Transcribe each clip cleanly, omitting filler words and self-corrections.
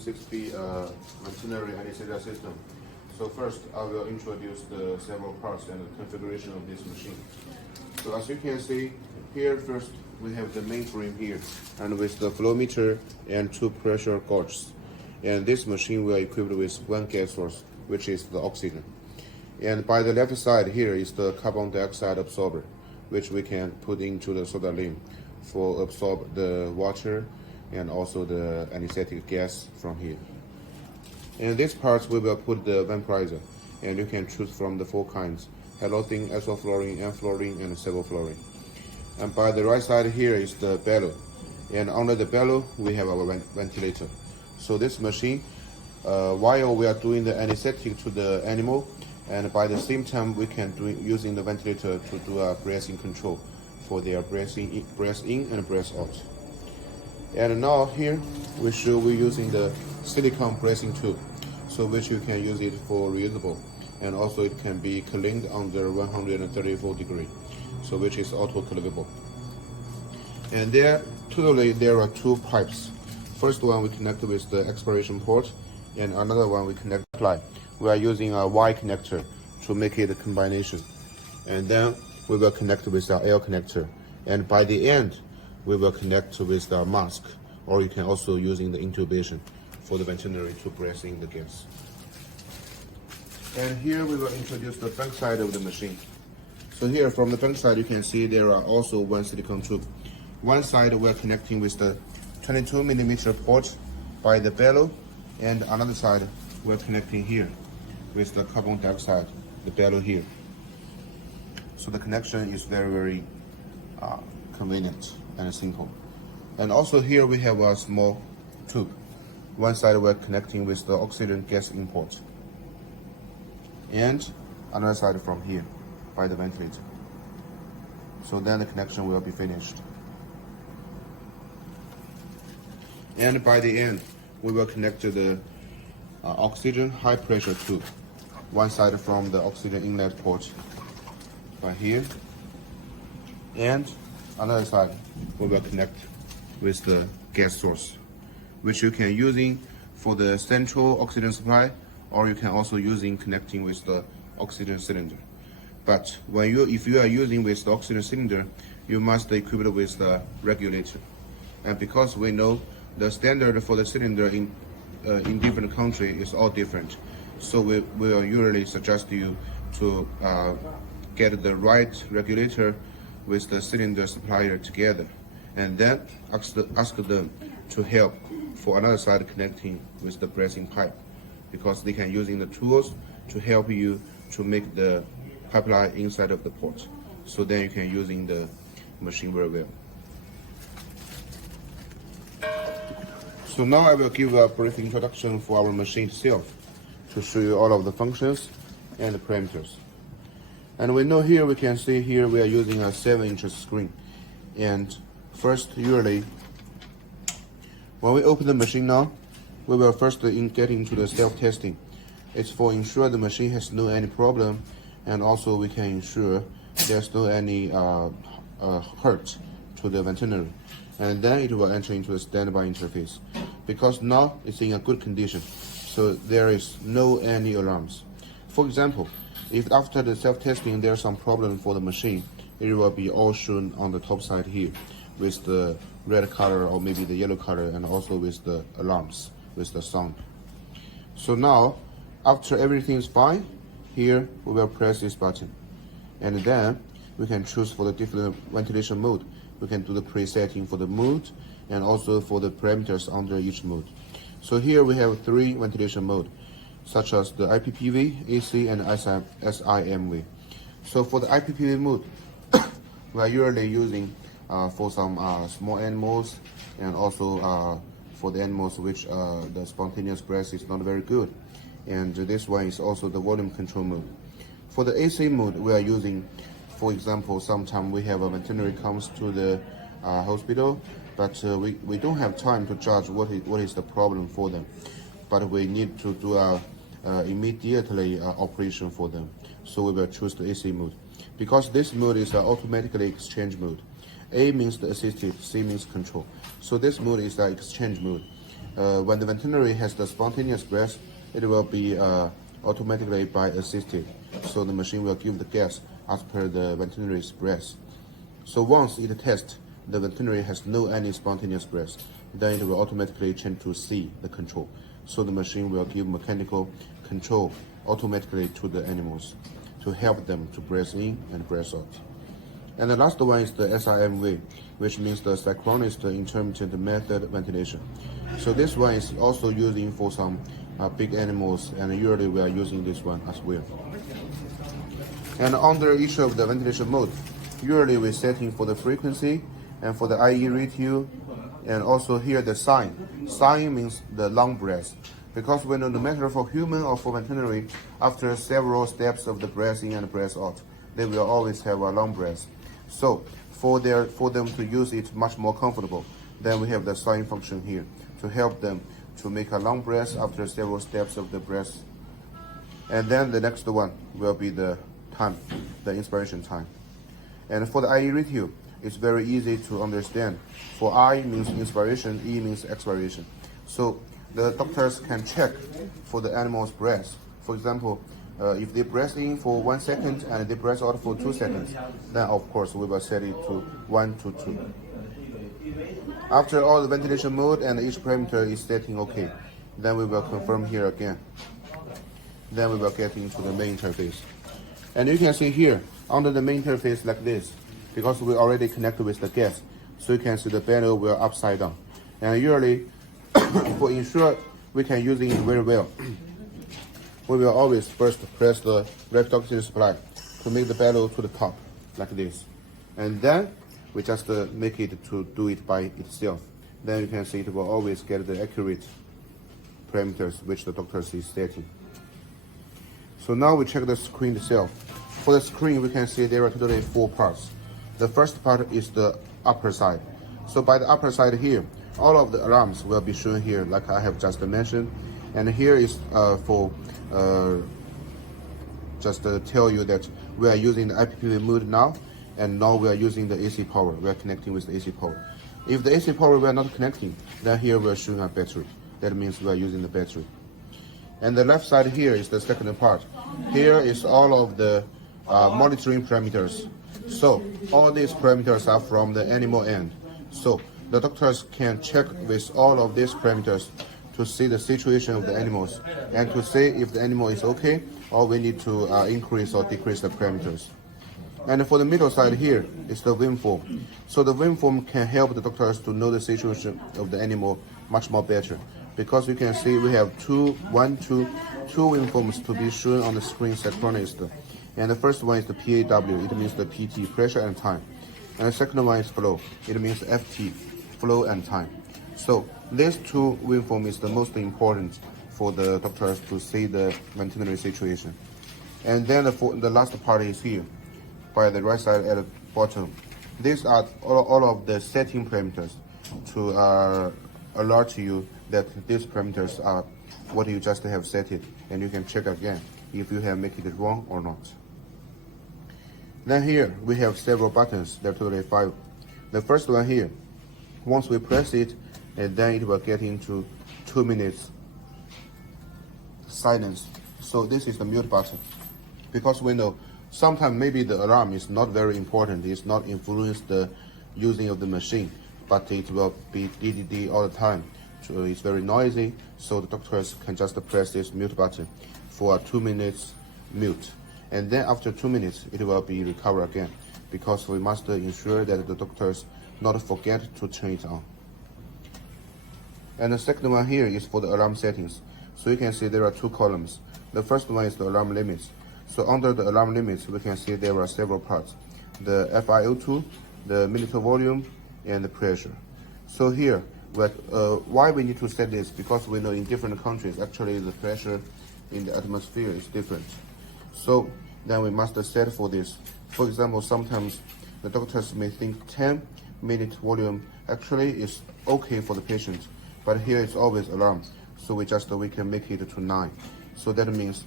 DM6B veterinary anesthesia system. So first, I will introduce the several parts and the configuration of this machine. So as you can see, here first we have the mainframe here, and with the flow meter and 2 pressure gauges. And this machine will equipped with 1 gas source, which is the oxygen. And by the left side here is the carbon dioxide absorber, which we can put into the soda limb for absorb the water and also the anesthetic gas from here. In this part we will put the vaporizer, and you can choose from the 4 kinds: halothane, isoflurane, enflurane, and sevoflurane. And by the right side here is the bellow, and under the bellow we have our ventilator. So this machine, while we are doing the anesthetic to the animal, and by the same time we can do using the ventilator to do a breathing control for their breath in and breath out. And now here we're using the silicone breathing tube, so which you can use it for reusable, and also it can be cleaned under 134 degrees, so which is auto cleanable. And totally there are 2 pipes. First one we connect with the expiration port, and another one we connect supply. We are using a Y connector to make it a combination, and then we will connect with the L connector, and by the end we will connect with the mask, or you can also using the intubation for the veterinary to breathe in the gas. And here we will introduce the back side of the machine. So here from the back side you can see there are also 1 silicone tube. One side we are connecting with the 22mm port by the bellow, and another side we're connecting here with the carbon dioxide, the bellow here. So the connection is very convenient and simple. And also here we have a small tube. One side we're connecting with the oxygen gas import, and another side from here by the ventilator. So then the connection will be finished. And by the end we will connect to the oxygen high pressure tube. One side from the oxygen inlet port by here, and another side we will connect with the gas source, which you can using for the central oxygen supply, or you can also using connecting with the oxygen cylinder. But if you are using with the oxygen cylinder, you must equip it with the regulator. And because we know the standard for the cylinder in different countries is all different, so we will usually suggest you to get the right regulator with the cylinder supplier together, and then ask them to help for another side connecting with the breathing pipe, because they can using the tools to help you to make the pipeline inside of the port, so then you can using the machine very well. So now I will give a brief introduction for our machine itself, to show you all of the functions and the parameters. And we know here, we can see here we are using a 7-inch screen. And first, usually when we open the machine now, we will first get into the self-testing. It's for ensure the machine has no any problem, and also we can ensure there's no any hurt to the veterinary. And then it will enter into the standby interface, because now it's in a good condition, so there is no any alarms. For example, if after the self-testing there's some problem for the machine, it will be all shown on the top side here with the red color or maybe the yellow color, and also with the alarms with the sound. So now after everything is fine, here we will press this button, and then we can choose for the different ventilation mode. We can do the presetting for the mode and also for the parameters under each mode. So here we have 3 ventilation mode, such as the IPPV, AC, and SIMV. So for the IPPV mode, we are usually using for some small animals, and also for the animals which the spontaneous breath is not very good. And this one is also the volume control mode. For the AC mode, we are using, for example, sometimes we have a veterinary comes to the hospital, but we don't have time to judge what is the problem for them, but we need to do immediately operation for them. So we will choose the AC mode, because this mode is automatically exchange mode. A means the assisted, C means control. So this mode is the exchange mode. when the veterinary has the spontaneous breath, it will be automatically by assisted. So the machine will give the gas as per the veterinary's breath. So once it tests, the veterinary has no any spontaneous breath, then it will automatically change to C, the control. So the machine will give mechanical control automatically to the animals to help them to breathe in and breathe out. And the last one is the SIMV, which means the synchronous intermittent method ventilation. So this one is also using for some big animals, and usually we are using this one as well. And under each of the ventilation mode, usually we're setting for the frequency and for the IE ratio, and also here the sign. Sign means the long breath, because we know no matter for human or for veterinary, after several steps of the breath in and breath out, they will always have a long breath. So for them to use it much more comfortable, then we have the sign function here to help them to make a long breath after several steps of the breath. And then the next one will be the time, the inspiration time. And for the IE ratio, it's very easy to understand. For I means inspiration, E means expiration. So the doctors can check for the animal's breath. For example, if they breathe in for 1 second and they breathe out for 2 seconds, then of course we will set it to 1 to 2. After all the ventilation mode and each parameter is setting okay, then we will confirm here again. Then we will get into the main interface. And you can see here, under the main interface like this, because we already connected with the gas, so you can see the panel will upside down. And usually, for ensure we can use it very well, we will always first press the rapid oxygen supply to make the panel to the top, like this. And then we just make it to do it by itself. Then you can see it will always get the accurate parameters which the doctor is setting. So now we check the screen itself. For the screen, we can see there are totally 4 parts. The first part is the upper side. So by the upper side here, all of the alarms will be shown here, like I have just mentioned. And here is for just to tell you that we are using the IPPV mode now, and now we are using the AC power. We are connecting with the AC power. If the AC power we are not connecting, then here we are showing a battery. That means we are using the battery. And the left side here is the second part. Here is all of the monitoring parameters. So all these parameters are from the animal end. So the doctors can check with all of these parameters to see the situation of the animals and to see if the animal is okay or we need to increase or decrease the parameters. And for the middle side here is the waveform. So the waveform can help the doctors to know the situation of the animal much more better. Because you can see we have two waveforms to be shown on the screen synchronized. And the first one is the PAW, it means the PT, pressure and time. And the second one is flow, it means FT, flow and time. So these two waveforms is the most important for the doctors to see the veterinary situation. And then the last part is here, by the right side at the bottom. These are all of the setting parameters to alert you that these parameters are what you just have set it, and you can check again if you have made it wrong or not. Then here we have several buttons, there are totally 5. The first one here, once we press it, and then it will get into 2 minutes silence. So this is the mute button, because we know sometimes maybe the alarm is not very important, it's not influence the using of the machine, but it will be DDD all the time. So it's very noisy, so the doctors can just press this mute button for 2 minutes mute. And then after 2 minutes, it will be recovered again, because we must ensure that the doctors not forget to turn it on. And the second one here is for the alarm settings. So you can see there are 2 columns. The first one is the alarm limits. So under the alarm limits, we can see there are several parts. The FiO2, the millimeter volume, and the pressure. So here, why we need to set this? Because we know in different countries, actually the pressure in the atmosphere is different. So then we must set for this. For example, sometimes the doctors may think 10-minute volume actually is okay for the patient, but here it's always alarm. So we can make it to 9. So that means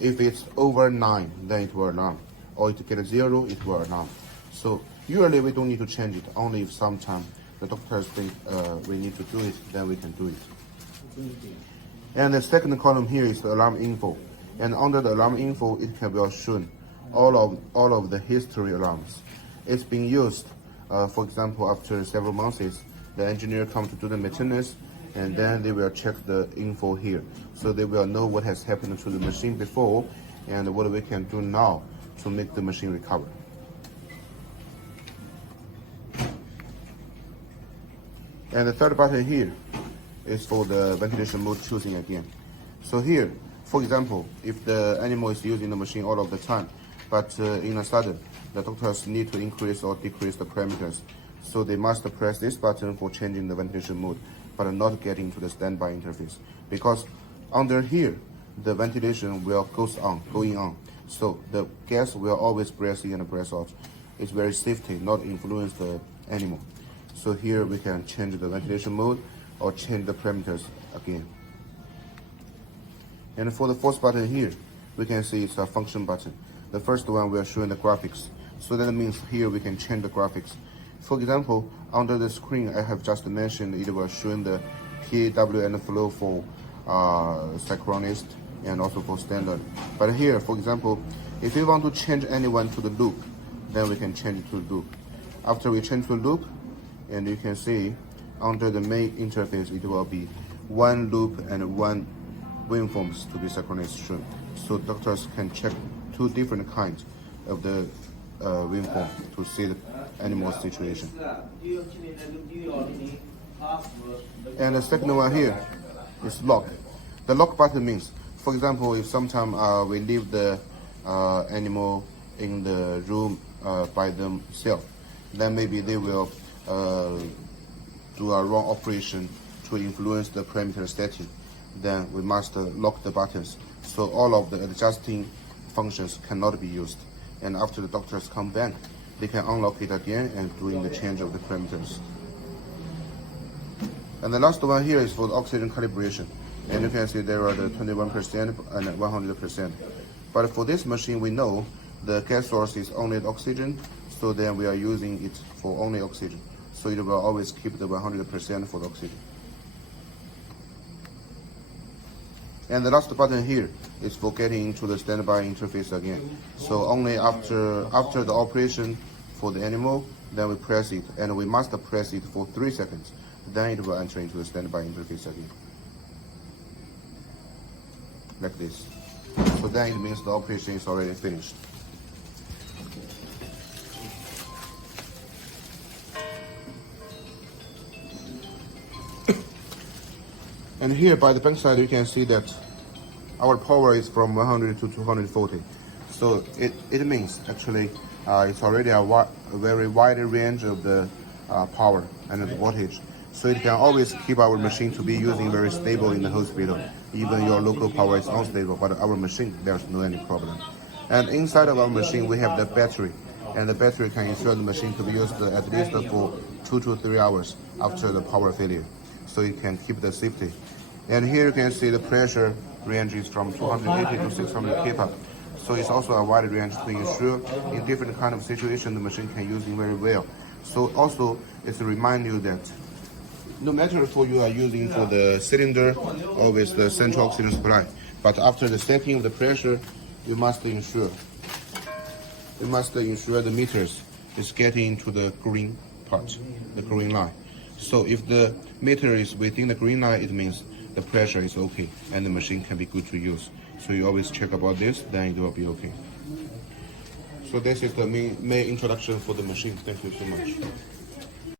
if it's over 9, then it will alarm, or if it gets 0, it will alarm. So usually we don't need to change it, only if sometimes the doctors think we need to do it, then we can do it. And the second column here is the alarm info. And under the alarm info, it can be shown all of the history alarms. It's being used, for example, after several months, the engineer comes to do the maintenance, and then they will check the info here. So they will know what has happened to the machine before and what we can do now to make the machine recover. And the third button here is for the ventilation mode choosing again. So here, for example, if the animal is using the machine all of the time, but in a sudden, the doctors need to increase or decrease the parameters. So they must press this button for changing the ventilation mode, but not getting to the standby interface. Because under here, the ventilation will going on. So the gas will always breath in and breath out. It's very safety, not influence the animal. So here we can change the ventilation mode or change the parameters again. And for the fourth button here, we can see it's a function button. The first one we are showing the graphics. So that means here we can change the graphics. For example, under the screen I have just mentioned, it was showing the PAW and flow for synchronous and also for standard. But here, for example, if we want to change anyone to the loop, then we can change it to loop. After we change to loop, and you can see under the main interface, it will be one loop and one waveforms to be synchronized shown. So doctors can check two different kinds of the waveform to see the animal situation. And the second one here is lock. The lock button means, for example, if sometime we leave the animal in the room by themselves, then maybe they will do a wrong operation to influence the parameter setting. Then we must lock the buttons, so all of the adjusting functions cannot be used. And after the doctors come back, they can unlock it again and doing the change of the parameters. And the last one here is for the oxygen calibration. And you can see there are the 21% and 100%. But for this machine, we know the gas source is only the oxygen, so then we are using it for only oxygen. So it will always keep the 100% for the oxygen. And the last button here is for getting into the standby interface again. So only after the operation for the animal, then we press it, and we must press it for 3 seconds. Then it will enter into the standby interface again. Like this. So then it means the operation is already finished. And here by the backside, you can see that our power is from 100 to 240. So it means actually it's already a very wide range of the power and the voltage. So it can always keep our machine to be using very stable in the hospital. Even your local power is unstable, but our machine, there's no any problem. And inside of our machine, we have the battery. And the battery can ensure the machine to be used at least for 2 to 3 hours after the power failure. So it can keep the safety. And here you can see the pressure ranges from 280 to 600 kPa. So it's also a wide range to ensure in different kind of situation the machine can use it very well. So also it's to remind you that no matter if you are using for the cylinder or with the central oxygen supply, but after the setting of the pressure, you must ensure the meters is getting into the green part, the green line. So if the meter is within the green line, it means the pressure is okay and the machine can be good to use. So you always check about this, then it will be okay. So this is the main introduction for the machine. Thank you so much.